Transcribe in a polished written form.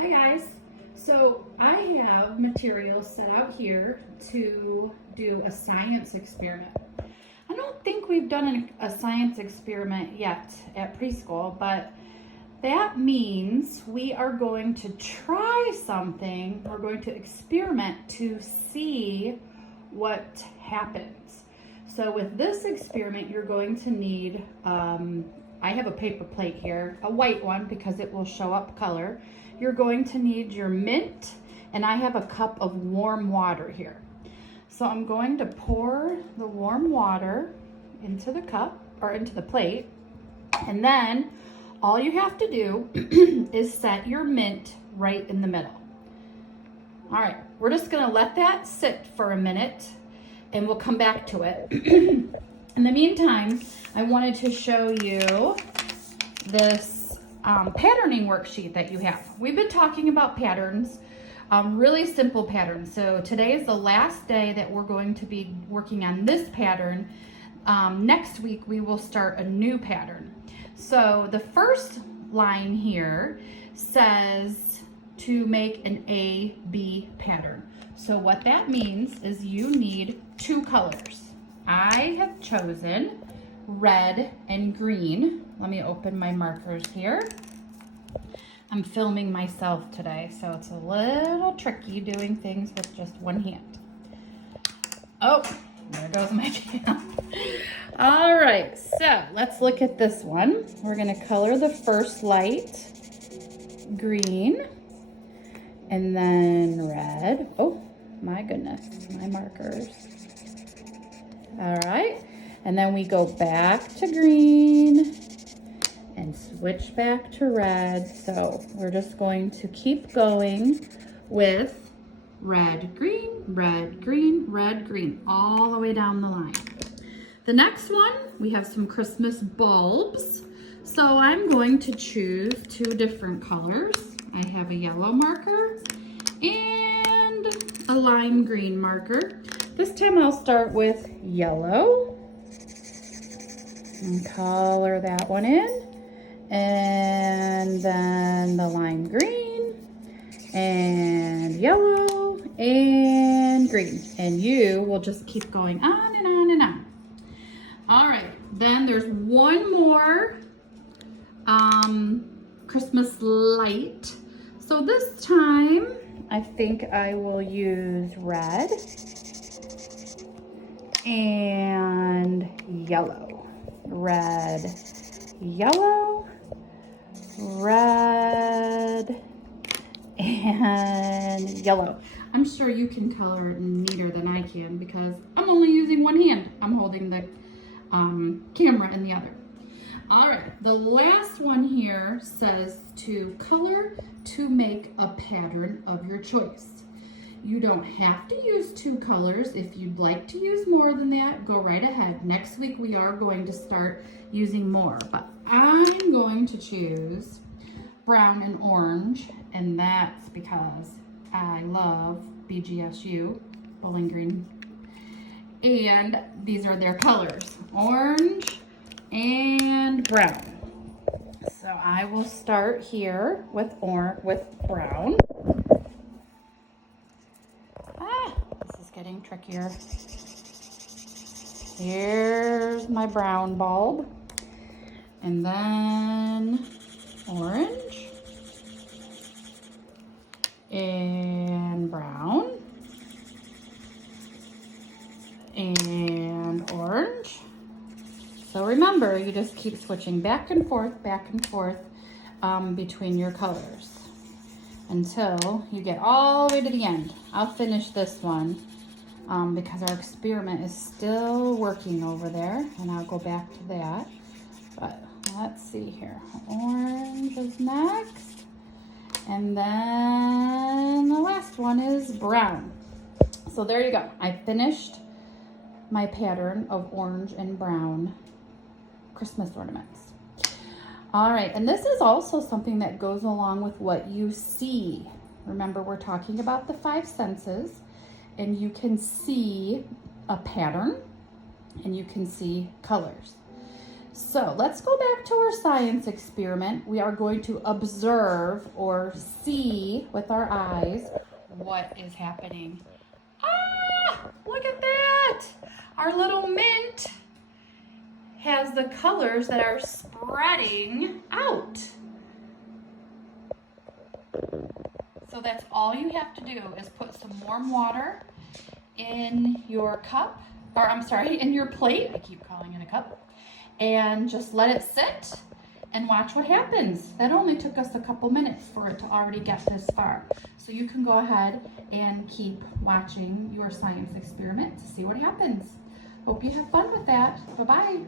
Hi guys. So I have material set out here to do a science experiment. I don't think we've done a science experiment yet at preschool, but that means we are going to try something. We're going to experiment to see what happens. So with this experiment, you're going to need, I have a paper plate here, a white one because it will show up color. You're going to need your mint, and I have a cup of warm water here. So I'm going to pour the warm water into the cup or into the plate, and then all you have to do is set your mint right in the middle. All right, we're just gonna let that sit for a minute and we'll come back to it. In the meantime, I wanted to show you this patterning worksheet that you have. We've been talking about patterns, really simple patterns. So today is the last day that we're going to be working on this pattern. Next week, we will start a new pattern. So the first line here says to make an A-B pattern. So what that means is you need two colors. I have chosen red and green. Let me open my markers here. I'm filming myself today, so it's a little tricky doing things with just one hand. Oh, there goes my cam. All right, so let's look at this one. We're gonna color the first light green and then red. Oh my goodness, my markers. All right, and then we go back to green and switch back to red. So we're just going to keep going with red, green, red, green, red, green, all the way down the line. The next one, we have some Christmas bulbs. So I'm going to choose two different colors. I have a yellow marker and a lime green marker. This time I'll start with yellow and color that one in. And then the lime green and yellow and green. And you will just keep going on and on and on. All right, then there's one more Christmas light. So this time, I think I will use red and yellow. Red, yellow, red, and yellow. I'm sure you can color it neater than I can because I'm only using one hand. I'm holding the camera in the other. All right, the last one here says to color to make a pattern of your choice. You don't have to use two colors. If you'd like to use more than that, go right ahead. Next week we are going to start using more, but I'm going to choose brown and orange, and that's because I love BGSU, Bowling Green. And these are their colors, orange and brown. So I will start here with brown. This is getting trickier. Here's my brown bulb. And then orange and brown and orange. So remember, you just keep switching back and forth between your colors until you get all the way to the end. I'll finish this one because our experiment is still working over there, and I'll go back to that. But let's see here. Orange is next. And then the last one is brown. So there you go. I finished my pattern of orange and brown Christmas ornaments. All right, and this is also something that goes along with what you see. Remember, we're talking about the five senses, and you can see a pattern and you can see colors. So let's go back to our science experiment. We are going to observe or see with our eyes what is happening. Ah, look at that. Our little mint has the colors that are spreading out. So that's all you have to do is put some warm water in your cup, or I'm sorry, in your plate. I keep calling it a cup. And just let it sit and watch what happens. That only took us a couple minutes for it to already get this far. So you can go ahead and keep watching your science experiment to see what happens. Hope you have fun with that. Bye-bye.